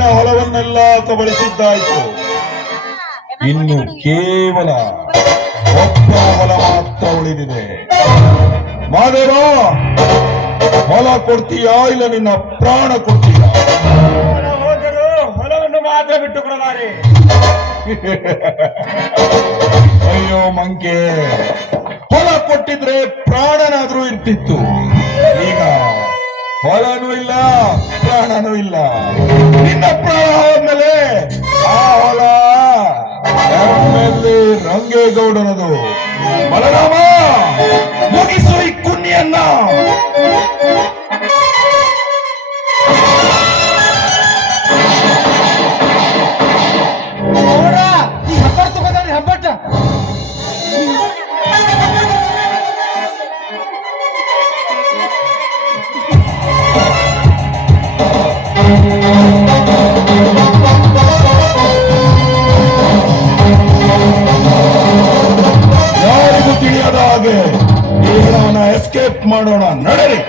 ಊರಿನ ಹೊಲವನ್ನೆಲ್ಲ ಕಬಳಿಸಿದ್ದಾಯ್ತು. ಇನ್ನು ಕೇವಲ ಒಬ್ಬ ಹೊಲ ಮಾತ್ರ ಉಳಿದಿದೆ. ಮಾದೇವ, ಹೊಲ ಕೊಡ್ತೀಯಾ ಇಲ್ಲ ನಿನ್ನ ಪ್ರಾಣ ಕೊಡ್ತೀಯಾ? ಹೋದರು ಹೊಲವನ್ನು ಮಾತ್ರ ಬಿಟ್ಟು ಕೊಡಬಾರೆ. ಅಯ್ಯೋ ಮಂಕೆ, ಹೊಲ ಕೊಟ್ಟಿದ್ರೆ ಪ್ರಾಣನಾದ್ರೂ ಇರ್ತಿತ್ತು. ಈಗ ಹೊಲನೂ ಇಲ್ಲ, ಪ್ರಾಣನೂ ಇಲ್ಲ. ನಿನ್ನ ಪ್ರಾಣ ಹೋದ್ಮೇಲೆ ಆ ಹೊಲ ಎಮ್ಮೆಲ್ಲಿ ರಂಗೇಗೌಡನದು. ಬಲರಾಮ, ಮುಗಿಸು ಈ ಕುನ್ನಿಯನ್ನ. ಹಬ್ಬಟ್ಟ ಯಾರಿಗೂ ತಿಳಿಯದ ಹಾಗೆ ಈಗ ಅವನ ಎಸ್ಕೇಪ್ ಮಾಡೋಣ. ನಡರಿ.